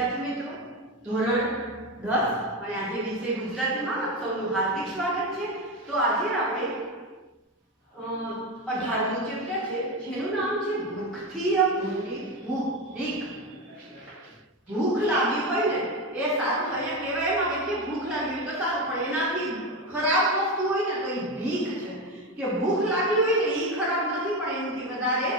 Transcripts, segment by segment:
વિદ્યાર્થી મિત્રો, ધોરણ 10 અને આજે વિષય ગુજરાતીમાં આપ સૌનું હાર્દિક સ્વાગત છે। તો આજે આપણે 18મું ચેપ્ટર છે જેનું નામ છે ભૂખથી ભૂંડી ભૂખ। ભૂખ લાગી હોય ને એ સારું થયા કહેવાય એમાં કે ભૂખ લાગી હોય તો સારું, પણ એનાથી ખરાબ વસ્તુ હોય ને તો એ ભીખ છે કે ભૂખ લાગી હોય ને એ ખરાબ નથી, પણ એનાથી વધારે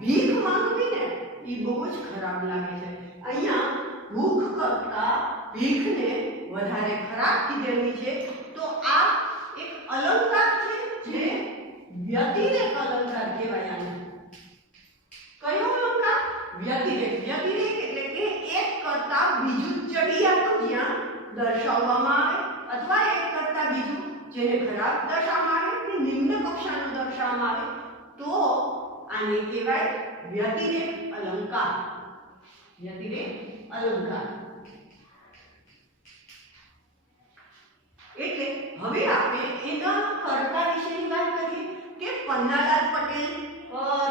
ભીખ માંગવી ને એ બહુ જ ખરાબ લાગે છે। અહીંયા ભૂખ કરતા ભીખને વધારે ખરાબ કીધેલી છે। તો આ એક અલંકાર છે જે વ્યતિરેક અલંકાર કહેવાય। આને કયો અલંકાર? વ્યતિરેક। વ્યતિરેક એટલે કે એક કરતા બીજું ચડિયાતું જ્યાં દર્શાવવામાં આવે અથવા એક કરતા બીજું જેને ખરાબ દર્શાવવામાં આવે કે નિમ્ન કક્ષાનું દર્શાવવામાં આવે તો આને કહેવાય વ્યતિરેક અલંકાર। વ્યતિરેક અલંકાર એટલે હવે આપણે એના કર્તા વિશેની વાત કરીએ કે પન્નાલાલ પટેલ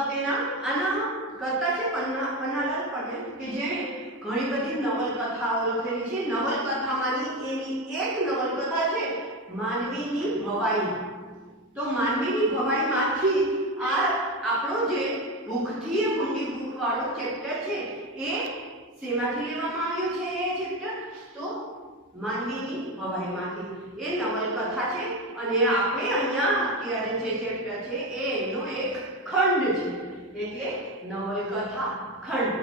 તેના આના કર્તા છે પન્નાલાલ પટેલ કે જેણે ઘણી બધી નવલકથાઓ લખેલી છે। નવલકથામાંની એની એક નવલકથા છે માનવીની ભવાઈ। તો માનવીની ભવાઈમાંથી આ આપણો જે ભૂખથી ભૂંડી ભૂખ વાળો ચેપ્ટર છે એ શેમાંથી લેવામાં આવ્યો છે? એ ચેપ્ટર તો માનવીની ભવાઈમાંથી એ નવલકથા છે અને આપણે અહીંયા અત્યારે જે ચેપ્ટર છે એનો એક ખંડ છે એટલે નવલકથા ખંડ।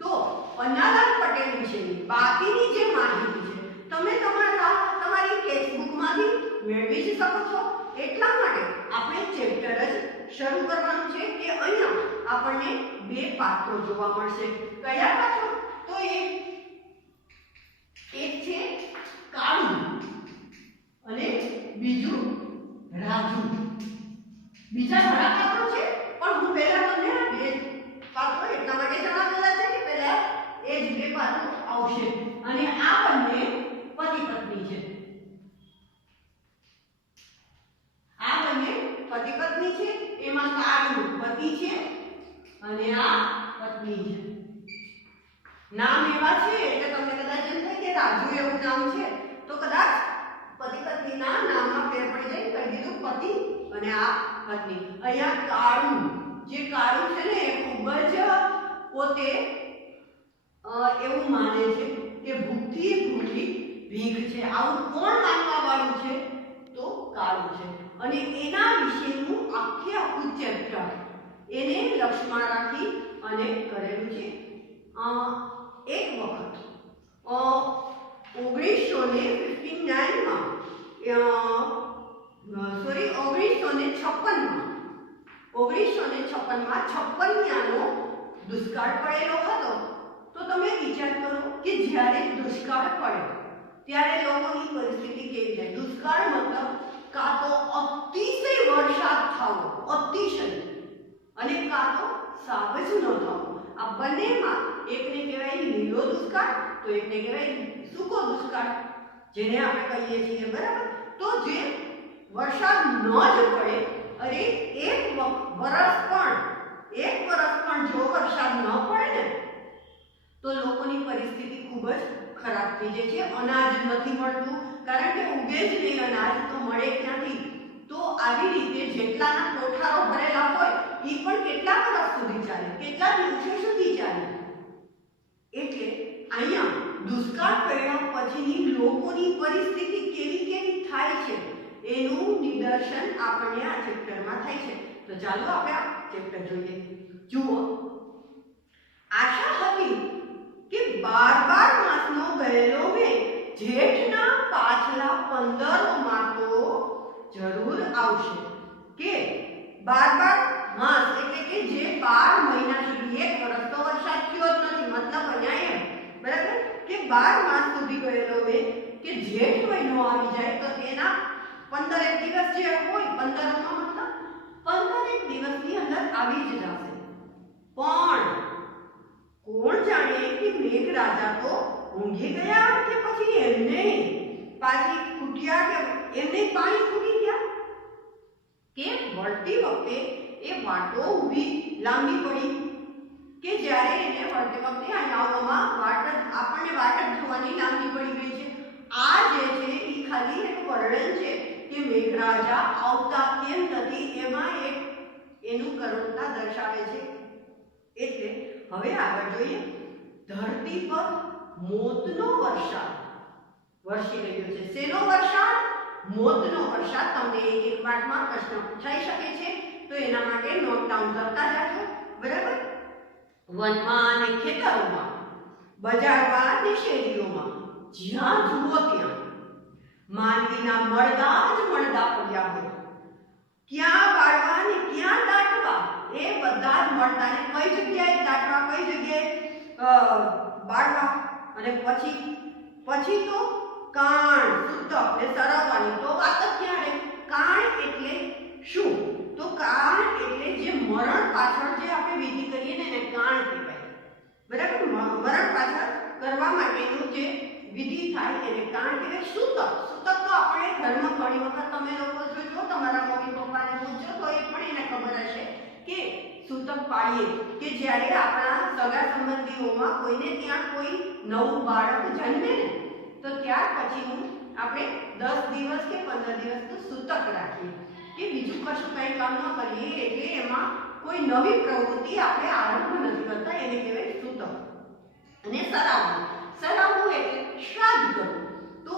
તો પન્નાલાલ પટેલ વિશેની બાકીની જે માહિતી છે તમે તમારી ટેક્સ્ટબુકમાંથી મેળવી જ શકો છો। એટલા માટે આપણે ચેપ્ટર જ શરૂ કરવાનું છે કે અહીંયા આપણને બે પાત્રો જોવા મળશે। કયા પાત્રો? તો એક છે કાળુ અને બીજું રાજુ। બીજા ઘણા પાત્રો છે પણ હું પહેલા તમને આ બે પાત્રો એટલા માટે જણાવેલા છે કે પહેલા એ જ બે પાત્રો આવશે અને આ બંને પતિ પત્ની છે। આ બંને પતિ પત્ની છે। એમાં કાળુ પતિ છે અને આ પત્ની છે। નામ એવા છે એટલે તમને કદાચ એમ થાય કે રાજુ એવું નામ છે તો કદાચ પતિ પત્નીના નામમાં ફેર પડી જાય, કહી દીધું પતિ અને આ પત્ની। અહીંયા કાળુ જે કાળુ છે ને એ ખૂબ જ પોતે એવું માને છે કે ભૂખથી ભૂંડી ભીખ છે। આવું કોણ માનવા વાળું છે? તો કાળુ છે અને એના વિશેનું આખું ચેપ્ટર એને લક્ષ્યમાં રાખી અને કરેલું છે। એક વખત 1956માં છપ્પનિયાનો દુષ્કાળ પડેલો હતો। તો તમે વિચાર કરો કે જ્યારે દુષ્કાળ પડે ત્યારે લોકોની પરિસ્થિતિ કેવી જાય? દુષ્કાળ મતલબ કાં તો અતિશય વરસાદ થવો, અતિશય, અને કાં તો સાવ જ ન થવો। આ બંનેમાં એકને કહેવાય લીલો દુષ્કાળ તો એકને કહેવાય સૂકો દુષ્કાળ જેને આપણે કહીએ છીએ, બરાબર? તો જે વરસાદ ન જ પડે, અરે એક વર્ષ પણ જો વરસાદ ન પડે ને તો લોકોની પરિસ્થિતિ ખૂબ જ ખરાબ થઈ જાય છે। અનાજ નથી મળતું કારણ કે ઉગે જ નહીં અનાજ, તો મળે ક્યાંથી? તો આવી રીતે જેટલાના કોઠારો ભરેલા હોય એ પણ કેટલા વર્ષ સુધી ચાલે, કેટલા દિવસો સુધી ચાલે। એટલે અહીંયા દુષ્કાળ પડ્યા પછીની લોકોની પરિસ્થિતિ કેવી થાય છે એનું નિદર્શન આપણને આ ચેપ્ટરમાં થાય છે। તો ચાલો આપણે આ ચેપ્ટર જોઈએ। જુઓ, આશા હતી કે 12 માસનો ગયેલો મેં જેઠના પાછલા 15માં તો જરૂર આવશે। કે 12 માસ એટલે કે જે 12 મહિના સુધી, એક વર્ષ તો વરસાદ થયો જ નથી, મતલબ અહીંયા એમ, બરાબર, કે 12 માસ સુધી ગયેલો મેં કે જેઠ મહિનો આવી જાય તો તેના 15 દિવસ જે હોય, 15નો મતલબ 15 દિવસની અંદર આવી જ જશે। પણ કોણ જાણે કે મેઘરાજા તો ઊંઘી ગયા કે પછી એમને પાછી ખૂટ્યા કે એમને પાણી ખૂટી ગયા કે વળતી વખતે એ વાટો ઊભી લાંબી પડી। કે જ્યારે એને વળતે વખતે અહીંયા આવવામાં આપણને વાટ જ જોવાની લાંબી પડી ગઈ છે. આ જે છે એ ખાલી એક વર્ણન છે કે મેઘરાજા આવતા કેમ નથી, એમાં એક એનું કરુણતા દર્શાવે છે. એટલે હવે આગળ જોઈએ. ધરતી પર મોતનો વરસાદ વરસી રહ્યો છે. શેનો વરસાદ? મોતનો વરસાદ. તમને એક પાઠમાં પ્રશ્ન પૂછાઈ શકે છે, તો એના માટે નોટ ડાઉન કરતા જાજો. બરાબર? વનમાં અને ખેતરોમાં, બજારમાં અને શેરીઓમાં, જ્યાં જુઓ ત્યાં માનવીના મળદા જ મળદા પડ્યા હોય. ક્યાં બાળવા ને ક્યાં દાટવા, એ બધા જ મળદાને કઈ જગ્યાએ દાટવા, કઈ જગ્યાએ બાળવા, અને પછી તો કાણ સૂતક ને સરાવવાની તો વાત જ ક્યાં રહી. કાણ એટલે શું? તો કાણ એટલે જે મરણ પાછળ જે આપણે વિધિ કરીએ ને એને કાણ કહેવાય. બરાબર? મરણ પાછળ કરવા માટેનું જે વિધિ થાય એને કાણ કહેવાય. સૂતક તો આપણે ઘરમાં ઘણી વખત તમે લોકો જોજો, તમારા મમ્મી પપ્પાને પૂછજો તો એ પણ એને ખબર હશે કે સૂતક પાડીએ કે જ્યારે આપણા સગા સંબંધીઓમાં કોઈને ત્યાં કોઈ નવું બાળક જન્મે ને તો ત્યાર પછીનું આપણે 10 દિવસ કે 15 દિવસનું સૂતક રાખીએ કે બીજું કશું કંઈ કામ ન કરીએ, એટલે એમાં કોઈ નવી પ્રવૃત્તિ આપણે આરંભ નથી કરતા, એને કહેવાય સૂતક. અને સરાવવું એટલે શ્રાદ્ધ કરવું. તો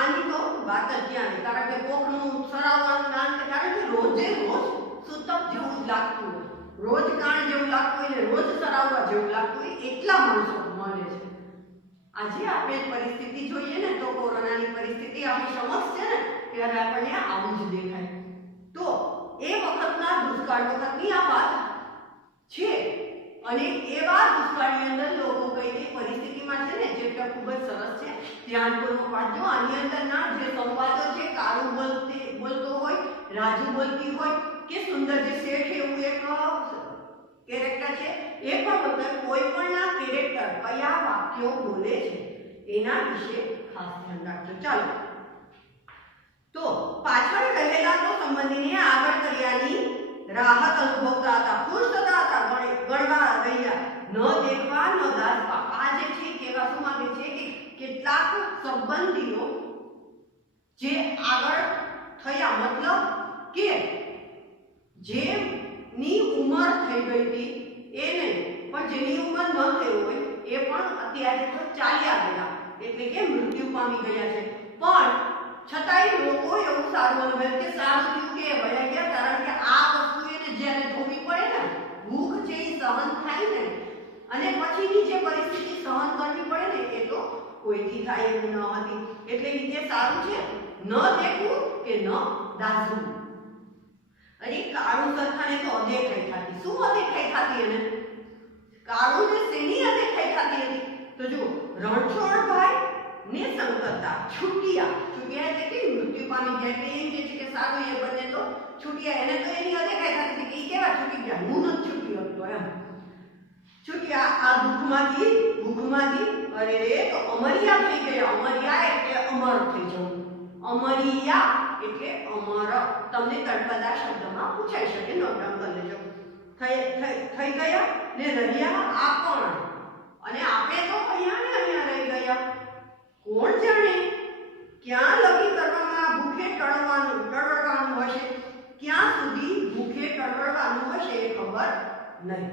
આની તો વાત જ ક્યાં નહીં, કારણ કે કોકનું સરાવવાનું કામ, કારણ કે રોજે રોજ સૂતક જેવું જ લાગતું હોય, રોજ કાણ જેવું લાગતું હોય, રોજ સરાવવા જેવું લાગતું હોય, એટલા માણસો મળે છે. આજે આપણે પરિસ્થિતિ જોઈએ ને તો કોરોનાની પરિસ્થિતિ આપણી સમક્ષ છે ને, ત્યારે આપણને આવું જ દેખાય. તો એ વખતના દુષ્કાળ વખતની આ વાત છે. અને એવા દુષ્કાળની અંદર લોકો કઈ કઈ પરિસ્થિતિમાં છે ને, ચેપ્ટર ખૂબ જ સરસ છે, ધ્યાનપૂર્વક વાંચજો. આની અંદરના જે સંવાદો છે, કાળુ બોલતો હોય, રાજુ બોલતી હોય, કે સુંદર જે શેઠ એવું એક કેરેક્ટર છે એ પણ બોલતા, કોઈ પણના કેરેક્ટર કયા વાક્યો બોલે છે એના વિશે ખાસ ધ્યાન રાખજો. ચાલો, તો પાછળ રહેલા તો સંબંધીને આગળ કર્યાની રાહત અનુભવતા હતા, ખુશ થતા હતા, ગણવા રહ્યા, ન દેખવા ન દાસવા. આ જે છે કેવા શું માંગે છે કે કેટલાક સંબંધીઓ જે આગળ થયા, મતલબ કે જેની ઉંમર થઈ ગઈ હતી એ નહીં, પણ જેની ઉંમર ન થઈ હોય એ પણ અત્યારે તો ચાલ્યા ગયા, એટલે કે મૃત્યુ પામી ગયા છે. પણ છતાંય લોકો એવું સારું અનુભવ કે સારું થયું કે વયા ગયા, કારણ કે આ વસ્તુ એને જ્યારે જોવી પડે ને, ભૂખ છે એ સહન થાય ને, અને પછીની જે પરિસ્થિતિ સહન કરવી પડે ને, એ તો કોઈથી થાય એવું ન હતી. એટલે એ સારું છે, ન દેખવું કે ન દાઝવું. અરે કાળુ સરખાને તો અદેખાઈ થતી. શું અદેખાઈ થતી? એને કાળુને શેની અદેખાઈ થતી હતી? તો જો રણછોડભાઈ ને શંકરદા છૂટ્યા એટલે કે મૃત્યુ પામી ગયા, એટલે એમ કે છે કે સારું એ બંને તો છૂટ્યા. એને તો એની અદેખાઈ થતી હતી કે કેવા છૂટી ગયા, હું નથી છૂટ્યો હતો એમ. છૂટ્યા આ ભૂખમાંથી અરે રે તો અમરિયા થઈ ગયા. અમરિયા એટલે અમર થઈ જવું. અમરિયા એટલે અમર. તમને તળપદા શબ્દમાં પૂછાઈ શકે, નોટ ડાઉન કરી લેજો. થઈ ગયા ને રહ્યા આપણ, અને આપણે તો અહીંયા રહી ગયા. કોણ જાણે ક્યાં લગી કરવામાં ભૂખે ટળવાનું હશે, ક્યાં સુધી ભૂખે ટળવાનું હશે એ ખબર નહીં.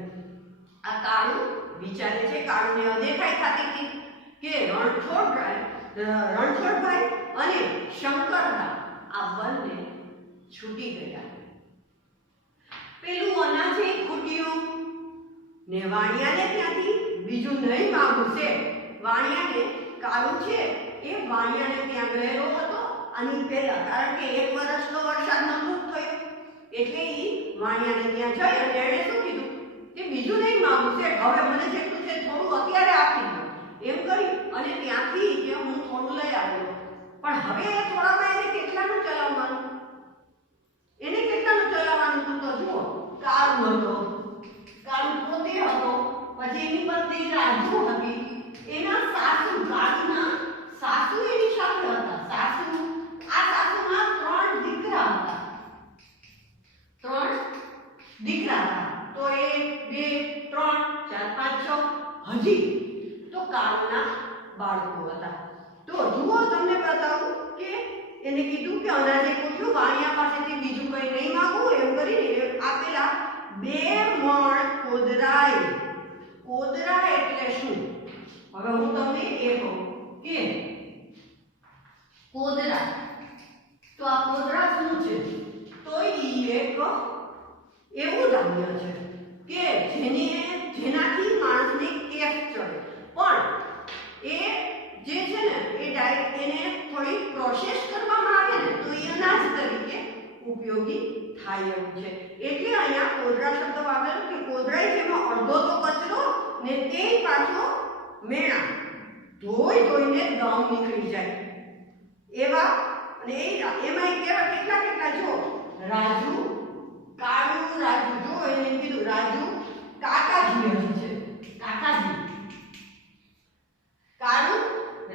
આ કાળુ વિચારે છે, કાળુને અદેખાઈ થતી હતી કે રણછોડભાઈ અને શંકરદા આ બંને છૂટી ગયા. પેલું અનાજે ખૂટ્યું ને વાણિયાને ત્યાંથી બીજું નહીં માગું છે. વાણિયાને કાળુ છે એ વાણિયાને ત્યાં ગયેલો હતો આની પહેલા, કારણ કે 1 વર્ષનો વરસાદ નમૂદ થયો, એટલે એ વાણિયાને ત્યાં જઈ અને એણે શું કીધું કે બીજું નહીં માગું છે, હવે મને જેટલું છે થોડું અત્યારે આપી દો એમ કરી, અને ત્યાંથી કે હું થોડું લઈ આવ્યો. પણ હવે એ થોડામાં એને કેટલાનું ચલાવવાનું, તું તો જુઓ, કાળુ હતો, કાળુ પોતે હતો, પછી એની પત્ની રાજુ હતી, એના સાસુ કાળુના સાસુ એની સાથે હતા. આ સાસુના 3 દીકરા હતા. તો એ 2 3 4 5 6 હજી તો કાળના બાળકો હતા. તો જુઓ તમને બતાવું કે એને કીધું કે અનાજે પૂછ્યું વાણિયા પાસેથી બીજું કંઈ નહીં માંગવું એમ કરીને આપેલા 2 મણ કોદરાય. કોદરા એટલે શું? હવે હું તમને એ કહું કે કોદરા, તો આ કોદરા શું છે? તો ઈ એક એવું ધાન્ય છે કે જેનાથી માણસને કેફ ચડે, પણ એ જે છે ને એ ડાયરેક્ટ એને થોડી પ્રોસેસ કરવામાં આવે ને તો એ અનાજ તરીકે ઉપયોગી થાય એવું છે. એટલે અહીંયા કોદરા શબ્દ વાપરેલો કે કોદરાય જેમાં અડધો તો કચરો ને તે પાછો મેણા ધોઈને દમ નીકળી જાય એવા. અને એમાં કેવા કેટલા જો રાજુ, કાળુ, રાજુ, જો એને કીધું રાજુ કાકાજી છે, કાકાજી, કાળુ,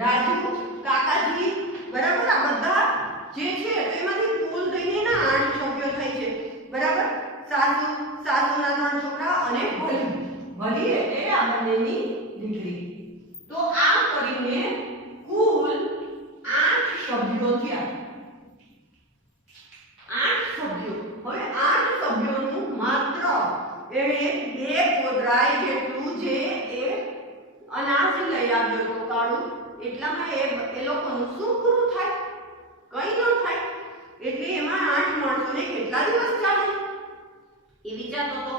રાજુ, કાકાજી, બરાબર. આ બધા જે છે તો એમાંથી કુલ થઈને ના 8 સભ્યો થાય છે, બરાબર. સાસુના 3 છોકરા અને ભલી એટલે આ બંનેની દીકરી. તો આમ કરીને કુલ 8 સભ્યો થયા. 8 સભ્યો. હવે 8 સભ્યોનું માત્ર એને 2 કોદરાય જેટલું જે એ અનાજ લઈ આવ્યો તો કાળું, એટલામાં એ લોકોનું શું પૂરું થાય? કંઈ ન થાય. એટલે એમાં 8 માણસોને કેટલા દિવસ ચાલે એ વિચારતો હતો.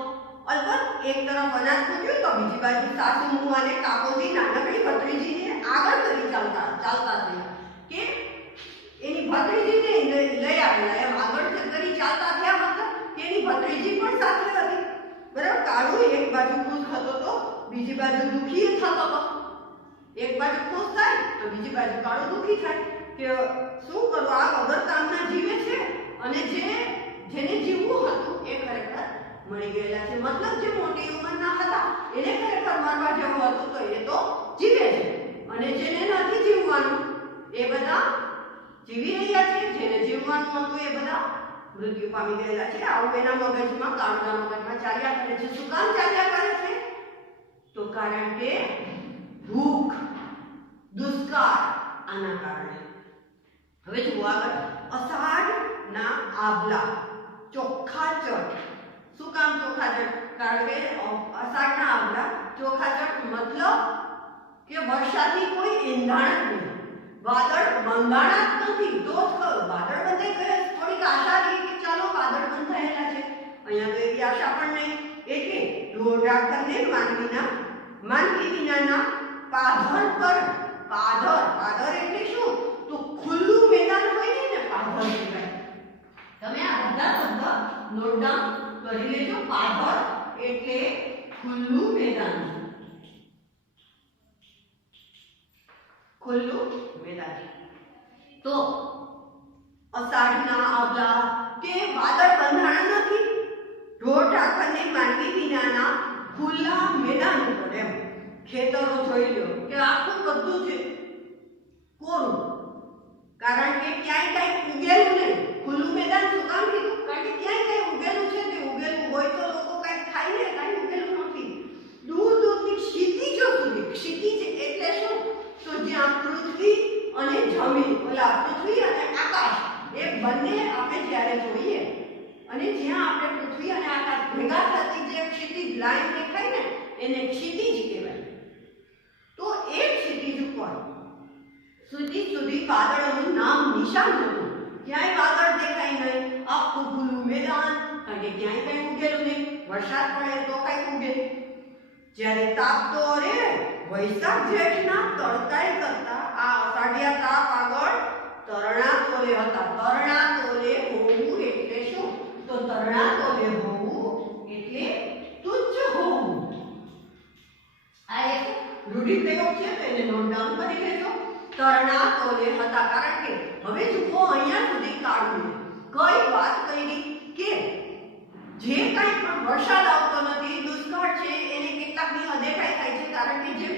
અલબત્ત એક તરફ અનાજ પૂર્યું તો બીજી બાજુ સાસુ અને કાકોજી નાનકડી ભત્રીજીને આગળ કરી ચાલતા થયા કે એની ભત્રીજીને લઈ આવેલા, એમ આગળ કરી ચાલતા થયા. મતલબ કે એની ભત્રીજી પણ સાથે હતી, બરાબર. કાળુ એક બાજુ ખુશ થતો હતો, બીજી બાજુ દુખી થતો હતો. એક બાજુ ખુશ થાય તો બીજી બાજુ કાળુ દુખી થાય કે શું કરું, આ વગર કામના જીવે છે અને જેને જીવવું હતું એ ખરેખર મળી ગયેલા છે. મતલબ જે મોટી ઉંમરના હતા એને ખરેખર મરવા જેવું હતું તો એ તો જીવે છે, અને જેને નથી જીવવાનું એ બધા જીવી રહ્યા છે. જેને જીવવાનું હતું એ બધા મૃત્યુ પામી ગયેલા છે. આવું એના મગજમાં, કાળુના મગજમાં ચાલ્યા કરે છે. શું કામ ચાલ્યા કરે છે? તો કારણ કે ભૂખ, દુષ્કાળ, આના કારણે. હવે જુઓ આગળ, અષાઢના આભલા ચોખ્ખા ચટ. શું કામ ચોખ્ખા ચટ? કારણ કે અષાઢના આભલા ચોખ્ખા ચટ મતલબ કે વરસાદની કોઈ એંધાણ જ નહીં, વાદળ બંધાણા જ નથી. તો વાદળ બંધાઈ ગયે થોડીક આશા રહી કે ચાલો વાદળ બંધાયેલા છે, અહીંયા તો એવી આશા પણ નહીં. એટલે ઢોર-ઢાંખરને માનવી વિનાના પાધર પર, પાધર એટલે શું? તો ખુલ્લું મેદાન હોય ને પાધર કહેવાય. તમે આ બધા શબ્દ નોટ ડાઉન કરી લેજો. પાધર એટલે ખુલ્લું મેદાન, ખુલ્લું મેદાન. તો અષાઢના આભલા તે વાદળ બંધાણા નથી, ઢોર-ઢાંખરને માનવી વિનાના ખુલ્લા મેદાન ઉપર. એમ ખેતરો જોઈ લો કે આખું બધું છે કોરું, કારણ કે ક્યાંય કઈ ઉગેલું નહીં. ખુલ્લું મેદાન શું કામ કીધું? કારણ કે ક્યાંય કઈ ઉગેલું છે, તે ઉગેલું હોય તો લોકો કઈ ખાય ને, કઈ ઉગેલું નથી. દૂર દૂરની ક્ષિતિજો સુધી. ક્ષિતિજ એટલે શું? તો જ્યાં પૃથ્વી અને જમીન, ઓલા પૃથ્વી અને આકાશ એ બંને આપણે જ્યારે જોઈએ અને જ્યાં આપણે પૃથ્વી અને આકાશ ભેગા થતી જે ક્ષિતિજ લાઈન દેખાય ને એને ક્ષિતિજ કહેવાય. તો એ ક્ષિતિજ ઉપર સુધી વાદળનું નામ નિશાન હતું. ક્યાંય વાદળ દેખાય નહીં, આખું ખુલ્લું મેદાન, કારણ કે ક્યાંય કઈ ઉગેલું નહીં. વરસાદ પડે તો કઈ ઉગે. જ્યારે તાપ તો અરે વૈશાખ જેઠના તડકાએ કરતા આ અષાઢિયા તાપ આગળ તરણા તોલે હતા. તરણા તોલે હોવું એટલે શું? તો તરણા તોલે હોવું એટલે તુચ્છ હોવું. આ એક રૂઢિપ્રયોગ છે તો એને નોટ ડાઉન કરી લેજો. તરણા તોલે હતા, કારણ કે હવે જુઓ અહીંયા સુધી કાળુએ કઈ વાત કરી કે જે કાંઈ પણ વરસાદ આવતો નથી, દુષ્કાળ છે, એને કેટલાકની અદેખાઈ થાય છે, કારણ કે જે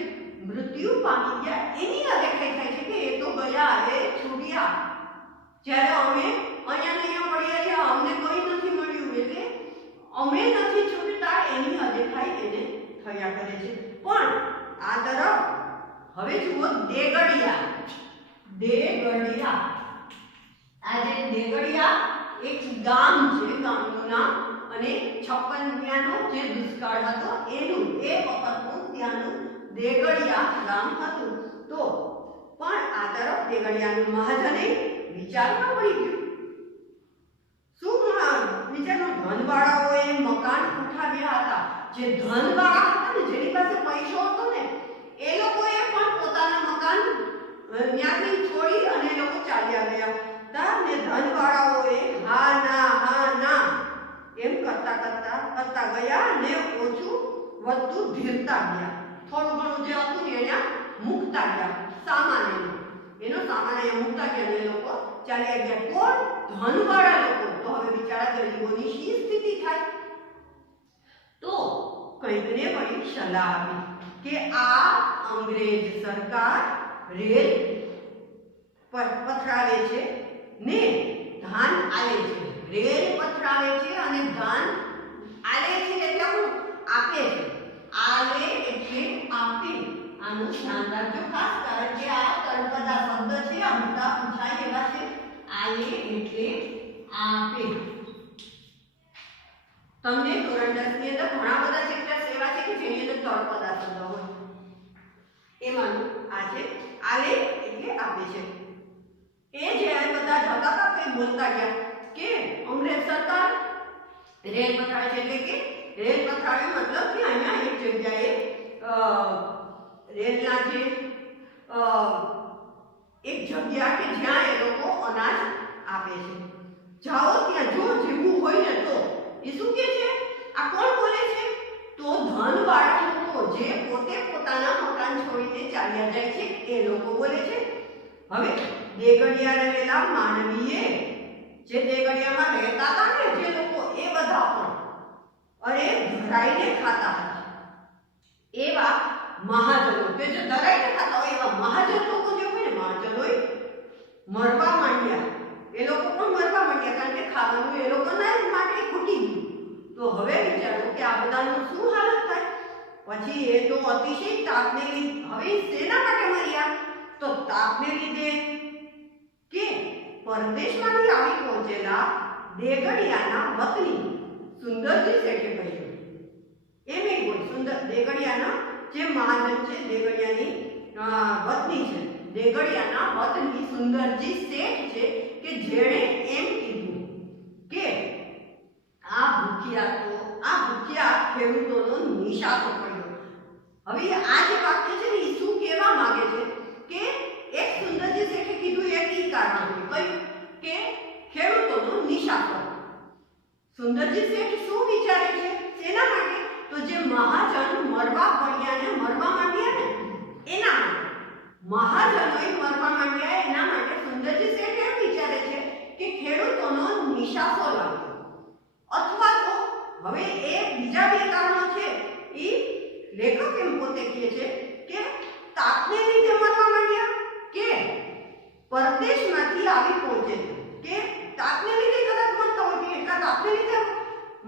મૃત્યુ પામી ગયા એની અદેખાઈ થાય છે કે એ તો ગયા, એ છૂટ્યા. જ્યારે અમે અહીંયા પડ્યા રહ્યા, અમને કંઈ નથી મળ્યું, એટલે અમે નથી છૂટતા એની અદેખાઈ કર્યા કરે છે. પણ આ તરફ હવે જુઓ દેગડિયા. આ જે દેગડિયા એક ગામ છે, ગામનું નામ, અને 56 નો જે દુષ્કાળ હતો એનું એ વખતનું ત્યાંનું દેગડિયા ગામ હતું. તો પણ આ તરફ દેગડિયાનું મહાજને વિચારમાં પડી ગયું. શું વિચારનો ધનવાળાઓએ મકાન ઉઠાવ્યા હતા. જે ધનવાળા હતા ને, જેની પાસે પૈસો હતો ને, એ લોકોએ પણ પોતાના મકાન ત્યાંથી છોડી અને એ લોકો ચાલ્યા ગયા હતા. ને ધનવાળાઓએ હા ના એમ કરતા ગયા ને ઓછું વધતું ધીરતા ગયા. થોડું ઘણું જે હતું ને અહીંયા મૂકતા ગયા. સામાન એનો સામાન અહીંયા મૂકતા ગયા ને એ લોકો ચાલ્યા ગયા. કોણ? ધનવાળા લોકો. તો હવે બિચારા ગરીબોની શી સ્થિતિ થાય? તો કંઈકને પડી સલાહ આવી કે આ અંગ્રેજ સરકાર રેલ પથરાવે છે ને ધાન આલે છે. રેલ પથરાવે છે અને ધાન આલે છે એટલે હું આપે છે. આલે એટલે આપે. આનું ધ્યાન રાખજો ખાસ, કારણ કે આ તળપદા શબ્દ છે, અમુકતા પૂછાય એવા છે. આલે એટલે આપે. તમને ધોરણ 10 ની અંદર ઘણા બધા ચેપ્ટર્સ એવા છે કે જેની અંદર તળપદા શબ્દ હોય. એમાંનું આ છે. આલે એટલે આપે છે. એ જ્યારે બધા જતા હતા તે બોલતા ગયા કે અંગ્રેજ સરકાર રેલ પથરાવે છે. એટલે કે રેલ પથરાવે મતલબ કે અહીંયા એક જગ્યાએ રેલના જે એક જગ્યા કે જ્યાં એ લોકો અનાજ આપે છે. જાઓ ત્યાં જો જીવવું હોય ને તો. એ શું કે છે? આ કોણ બોલે છે? તો ધનવાળા લોકો, જે પોતે પોતાના મકાન છોડીને ચાલ્યા જાય છે, એ લોકો બોલે છે. હવે દેગડિયા રહેલા માનવીએ, જે દેગડિયામાં રહેતા હતા ને જે લોકો, એ બધા પણ અરે ધરાઈને ખાતા હતા. એવા મહાજનો કે જે ધરાઈને ખાતા હોય એવા મહાજન લોકો જે હોય ને, મહાજનોએ મરવા માંડ્યા. એ લોકો પણ મરવા માંડ્યા, કારણ કે ખાવાનું એ લોકોના માટે ખૂટી ગયું. તો હવે વિચારો કે આ બધાનું શું હાલત થાય? પછી એ તો અતિશય તાપને લીધે, હવે શેના માટે મર્યા? તો તાપને લીધે કે પરદેશમાંથી આવી પહોંચેલા દેગડિયાના વતની સુંદરજી શેઠે કહ્યું. એમ એક બોલ સુંદર દેગડિયાના જે મહાજન છે, દેગડિયાની વતની છે, દેગડિયાના વતની સુંદરજી શેઠ છે, કે જેણે એમ કીધું કે આ ભૂખ્યા ખેડૂતોનો નિશાસો પડ્યો. હવે આ જે વાક્ય છે ને, એ શું કહેવા માંગે છે કે એક સુંદરજી શેઠે કીધું એ કી કારણ કયું કે ખેડૂતોનો નિશાસો. સુંદરજી શેઠ શું વિચારે છે? શેના માટે? તો જે મહાજન મરવા પડ્યા ને મરવા માંડ્યા ને એના માટે. મહાજનોએ મરવા માંડ્યા એના માટે સુંદરજી શેઠ એમ વિચારે છે કે ખેડૂતોનો નિશાસો લાવ્યો. અથવા તો હવે એ બીજા બે કારણો છે. એ લેખક એમ પોતે કહે છે કે તાપને લીધે મરવા માંડ્યા કે પરદેશમાંથી આવી પહોંચે કે તાપને લીધે કદાચ મરતા હોય કે એટલા તાપને લીધે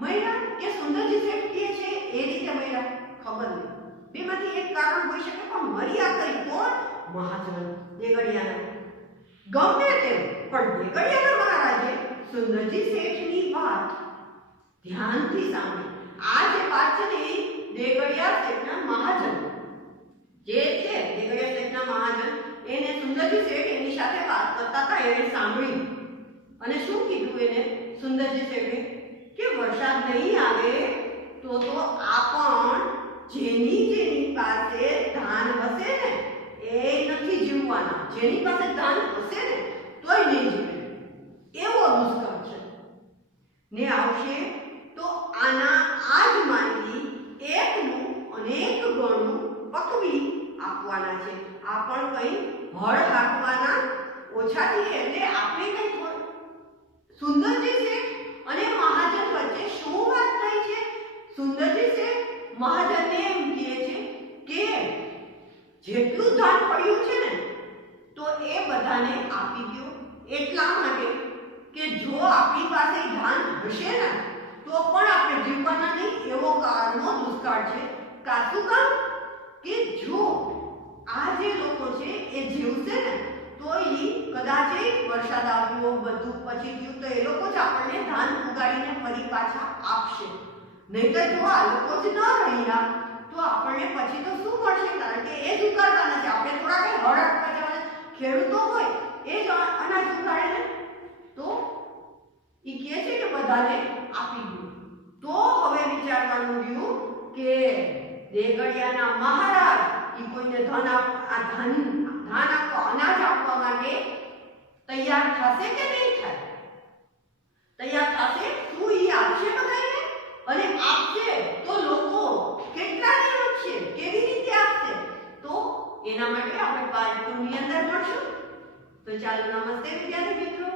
મર્યા, કે સુંદરજી શેઠ કહે છે એ રીતે મર્યા. ખબર નહીં, બેમાંથી એક કારણ હોઈ શકે. પણ મર્યા કઈ? કોણ? મહાજન દેગડિયાના. ગમે તેમ પણ દેગડિયાના મહારાજે સુંદરજી શેઠની વાત ધ્યાનથી સાંભળી. આ જે વાત છે ને, એ દેગડિયા શેઠના મહાજન જે છે, દેગડિયા શેઠના મહાજન, એને સુંદરજી શેઠ એની સાથે વાત કરતા હતા, એને સાંભળી. અને શું કીધું એને સુંદરજી શેઠે? કે વરસાદ નહીં આવે તો આ પણ જેની પાસે ધાન હશે ને એ નથી જીવવાના. જેની પાસે ધાન હશે ને તોય નહીં જીવે, એવો દુષ્કાળ છે ને આવશે. તો આના આજ માંથી એકનું અનેક ગણું પકવી આપવાના છે. આ પણ કઈ હળ હાંકવાના ઓછાથી, એટલે આપણે કઈ સુંદરજી શેઠ અને મહાજન વચ્ચે શું વાત થઈ છે? સુંદરજી શેઠ મહાજનને એમ કહે છે કે જેટલું ધાન પડ્યું છે ને તો એ બધાને આપી દો. એટલા માટે કે જો આપણી પાસે ધાન હશે ને તો પણ આપણે જીવવાના નહીં, એવો કાળનો દુષ્કાળ છે. શું કામ કે જો આ જે લોકો છે એ જીવશે ને તો ઈ કદાચ વરસાદ આવ્યો બધું પછી થયું તો એ લોકો જ આપણને ધાન ઉગાડીને ફરી પાછા આપશે, નહીતર જો આ લોકો જ ન રહ્યા તો આપણને પછી તો શું મળશે? કારણ કે એ જ ઉગાડતા નથી. આપણે થોડા કઈ હળક પચાવવાના ખેડૂતો હોય એ જ અનાજ ઉગાડે ને, તો ઈ કહે છે કે બધાને આપી દઉં. તો હવે વિચારવાનું રહ્યું કે દેગડિયાના મહારાજ ઈ કોઈને ધાન આપવા અનાજ આપવા માટે તૈયાર થશે કે નહીં થાય? તૈયાર થશે? શું ઈ આપશે બધાને? અને આપશે તો લોકો કેટલાને આપશે, કેવી રીતે આપશે? તો એના માટે આપણે પાર્ટ 2 ની અંદર મળશું. તો ચાલો, નમસ્તે વિદ્યાર્થી મિત્રો.